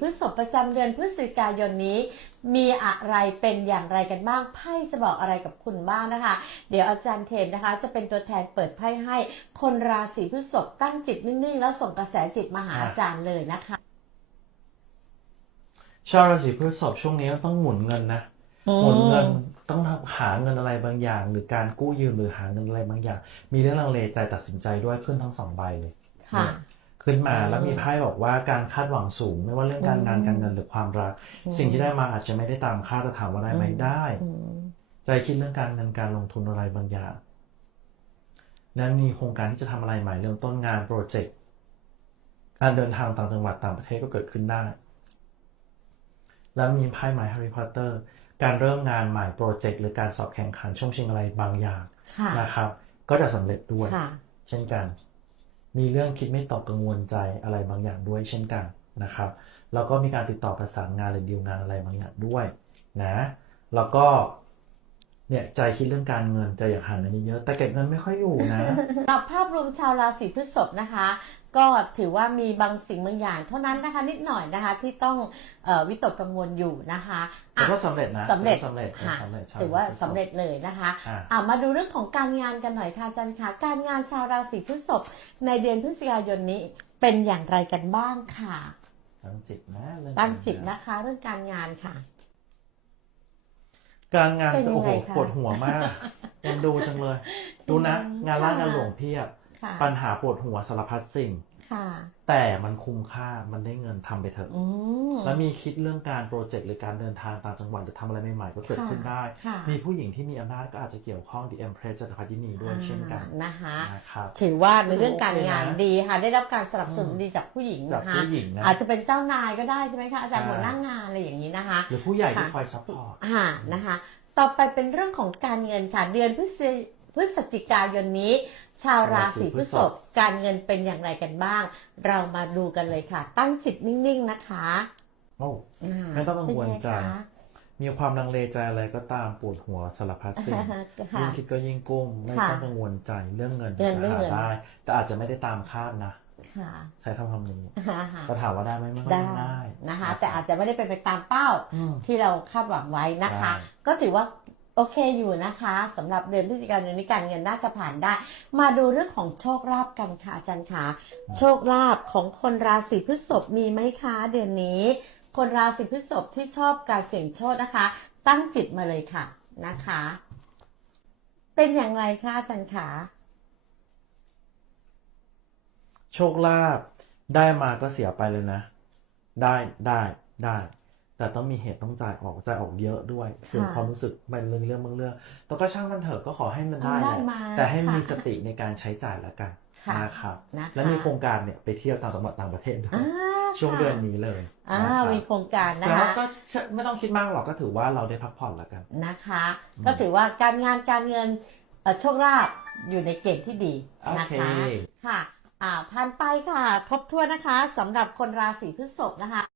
พฤษภประจำเดือนพฤศจิกายนนี้ มีอะไรเป็นอย่างไรกันบ้างไพ่จะบอกอะไรกับคุณบ้างนะคะ เดี๋ยวอาจารย์เทมนะคะ จะเป็นตัวแทนเปิดไพ่ให้ คนราศีพฤษภตั้งจิตนิ่งๆ แล้วส่งกระแสจิตมาหาอาจารย์เลยนะคะชาวราศีพฤษภช่วงนี้ต้องหมุนเงินนะหมุนเงินต้องหาเงินอะไรบางอย่าง หรือการกู้ยืมหรือหาเงินอะไรบางอย่าง มีเรื่องลังเลใจตัดสินใจด้วยขึ้นทั้งสองใบเลยค่ะ ขึ้นมาอืมแล้วมีไพ่บอกว่าการคาดหวังสูง ไม่ว่าเรื่องการงานอืมการเงินหรือความรักอืมสิ่งที่ได้มาอาจจะไม่ได้ตามคาดแต่ถามว่าได้ไหมได้อืมใจคิดเรื่องการเงินการลงทุนอะไรบางอย่างนั้นมีโครงการที่จะทำอะไรใหม่เริ่มต้นงานโปรเจกต์การเดินทางต่างจังหวัดต่างประเทศก็เกิดขึ้นได้ แล้วมีไพ่ไม้แฮร์รี่พอตเตอร์การเริ่มงานใหม่โปรเจกต์หรือการสอบแข่งขันช่วงชิงอะไรบางอย่างค่ะนะครับ ก็จะสำเร็จด้วยค่ะเช่นกัน มีเรื่องคิดไม่ตกกังวลใจอะไรบางอย่างด้วยเช่นกันนะครับ แล้วก็มีการติดต่อประสานงานหรือดีลงานอะไรบางอย่างด้วยนะ แล้วก็ เนี่ยใจคิดเรื่องการเงินใจอยากหาเงินเยอะๆแต่เก็บเงินไม่ค่อยอยู่นะสำหรับภาพรวมชาวราศีพฤษภนะคะ ก็ถือว่ามีบางสิ่งบางอย่าง เท่านั้นนะคะนิดหน่อยนะคะที่ต้องเออวิตกกังวลอยู่นะคะแต่อะก็สำเร็จนะสำเร็จสำเร็จค่ะสำเร็จชถือว่าพฤษภสำเร็จเลยนะคะอะอะมาดูเรื่องของการงานกันหน่อยค่ะอาจารย์ค่ะการงานชาวราศีพฤษภในเดือนพฤศจิกายนนี้เป็นอย่างไรกันบ้างค่ะตั้งจิตนะเรื่องตั้งจิตการเงินะคะเรื่องการงานค่ะ การงานเป็นยัโอ้งโหไงคะ ปวดหัวมากยังดูจังเลย ดูนะ งานล่างงานหลวงเพียบ ค่ะ ปัญหาปวดหัวสารพัดสิ่งค่ะ แต่มันคุ้มค่ามันได้เงินทำไปเถอะอืมแล้วมีคิดเรื่องการโปรเจกต์หรือการเดินทางต่างจังหวัดหรือทำอะไรใหม่ๆก็เกิดขึ้นได้ค่ะมีผู้หญิงที่มีอำนาจก็อาจจะเกี่ยวข้อง The Empress จักรพรรดินีด้วยเช่นกันอ่านะคะนะครับถือว่าในเรื่องการโอเคนะงานดีค่ะได้รับการสนับสนุนอืมดีจากผู้หญิงจากนะคะผู้หญิงนะอาจจะเป็นเจ้านายก็ได้ใช่ไหมคะอาจารย์ใช่หัวหน้างานอะไรอย่างนี้นะคะหรือผู้ใหญ่ที่ค่ะคอยซัพพอร์ตอ่านะคะ ต่อไปเป็นเรื่องของการเงินค่ะเดือนพฤศจิ พฤศจิกายนนี้ ชาวราศีพฤษภการเงินเป็นอย่างไรกันบ้าง เรามาดูกันเลยค่ะ ตั้งจิตนิ่งๆนะคะโอ้าไม่ต้องกังวลเป็นไใจคะมีความลังเลใจอะไรก็ตามปวดหัวสารพัดสิ่งค่ะยิ่งคิดก็ยิ่งกุ้มไม่ค่ะต้องกังวลใจเรื่องเงินเงินเรื่องหาเงินได้ แต่อาจจะไม่ได้ตามคาดนะค่ะใช้คำคำนี้อ่าฮะก็ถามว่าได้ไหมมันก็ได้ไม่ได้นะคะ แต่อาจจะไม่ได้เป็นไปตามเป้าอืมที่เราคาดหวังไว้นะคะใช่ก็ถือว่า โอเคอยู่นะคะสำหรับเดือนพฤศจิกายนนี้การเงินน่าจะผ่านได้ มาดูเรื่องของโชคลาภกันค่ะอาจารย์คะโชคลาภของคนราศีพฤษภมีไหมคะเดือนนี้ คนราศีพฤษภที่ชอบการเสี่ยงโชคนะคะ ตั้งจิตมาเลยค่ะนะคะ เป็นอย่างไรคะอาจารย์คะโชคลาภได้มาก็เสียไปเลยนะ ได้ได้ได้ แต่ต้องมีเหตุต้องจ่ายออกจ่ายออกเยอะด้วยส่วนความรู้สึกเป็นเรื่องเรื่องบางเรื่องแต่ก็ช่างมันเถอะก็ขอให้มันได้เอาแหได้ละมาแต่ให้มีค่ะสติในการใช้จ่ายแล้วกันค่ะนะครับนะคะและมีโครงการเนี่ยไปเที่ยวต่างจังหวัดต่างประเทศด้วยอ่าช่วงค่ะเดือนนี้เลยอ่านะครับมีโครงการนะแต่ว่าคะก็ไม่ต้องคิดมากหรอกก็ถือว่าเราได้พักผ่อนแล้วกันนะคะอืมก็ถือว่าการงานการเงินเอ่อโชคลาภอยู่ในเกณฑ์ที่ดีนะคะโอเคค่ะอ่าผ่านไปค่ะครบถ้วนนะคะสำหรับคนราศีพฤษภนะคะ